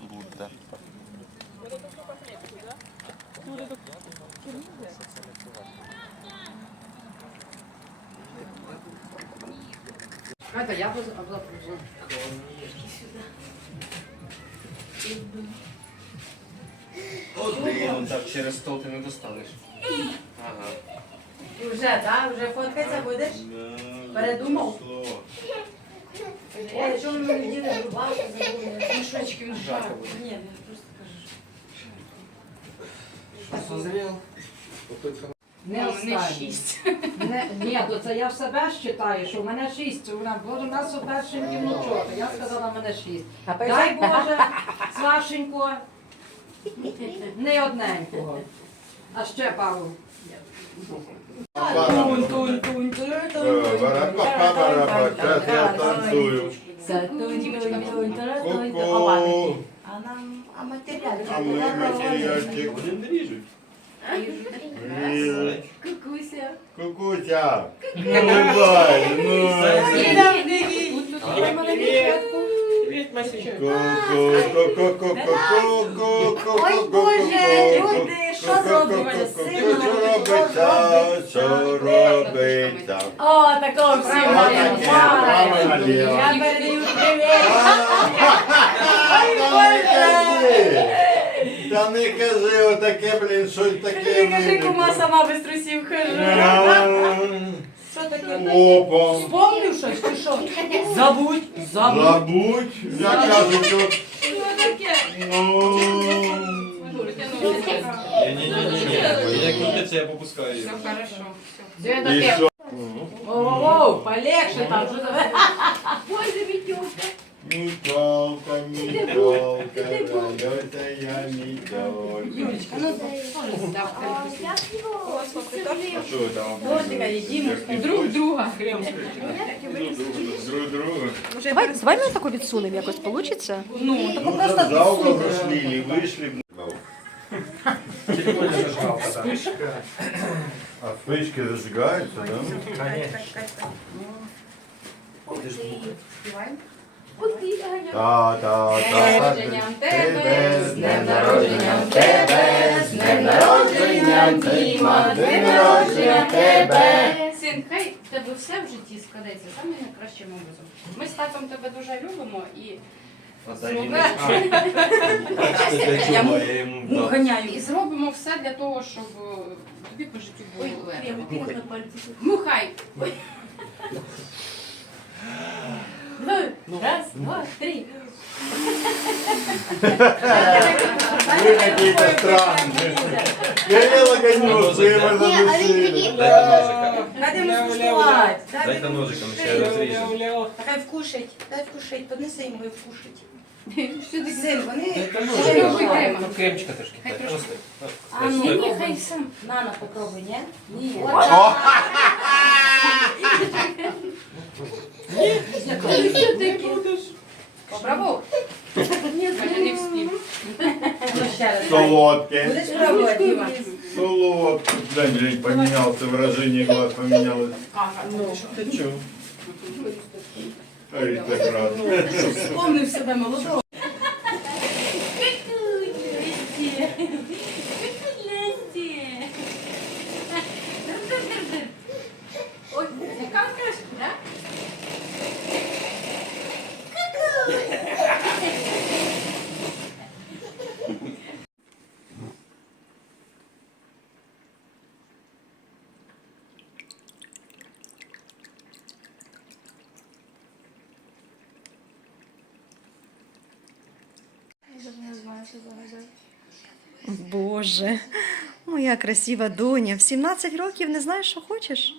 Будда. Давай-ка я буду облапужу. Один, так через стол ты не достанеш. Ага. Вже, так? Вже фоткатися будеш? Передумав? Ой, чому не вділи рубашку? Мішочки він Жарко. Ні, ну просто кажу. Созрел. Не Ну, останній. Не, ні, то це я в себе считаю, що в мене шість. Вона бо у нас у першим внучок. Я сказала, в мене шість. Дай Боже, Свашенько, не одненького. А ще пару. Зараз я танцюю. Ку-ку. А ми матеріальчик. Ріжуть. Кукуся. Кукуся. Улыбай. Ку-ку-ку-ку-ку-ку-ку-ку-ку-ку-ку. Ой, Боже, люди, що робите? Що Сильно робиться, що робиться? О, такого всім Ось таке, мама наліво. Я передаю привіт. Та не кажи отаке, блін, щось таке. Ти кажи, кума сама без трусів хожу. Що таке? Опа. Вспомнив щось чи що? Забудь, забудь. Забудь, я кажу, що... Ну... Ні-ні-ні. Як получается, я попускаю. Все хорошо. Все. Еще. Воу-воу, полегче там. Боже, Витюшка. Миколка, Миколка, родился я Миколка. Юлечка, ну тоже сюда. А, а что вы там? Едим. Друг друга. Друг друга. Давай, с вами такой вид сунем, якось получится? Ну, ну так просто... Долго прошли, не вышли. Вспышка. А вспышки зажигаются, да? Та, та, та, та, Народженням тебе, з днем народженням тебе, з днем народженням, Діма, з днем народження тебе. Син, хай в тебе все в житті складеться самим найкращим образом. Ми з татом тебе дуже любимо і, Ну, ганяю. І зробимо все для того, щоб е, тобі по життю було Ой, легко. Мухай! Ну, раз, два, три. Выходи, это странно. Я не логоню, вы его Ні, а. Дайте йому скуштувати. Дайте ножиком, ще розріжемо. Хай вкушать, дай вкушать, поднеси йому і вкушать. Таке? Син, вони... Ой. Ну, кремчика трошки. Хай Так, трошки. просто. А Ось ні, так. ні, хай сам. Нана, попробуй, ні? Ні. Я не встиг. Ну, ще раз. Солодкие. Будеш пробувати, Діма? Солодкие. Да, Андрей поменял, выражение глаз поменялось. Ага, ну ты чё? Ай, так рад. Ну, Вспомнив себе молодого. Боже, моя красива доня, в 17 років не знаєш, що хочеш?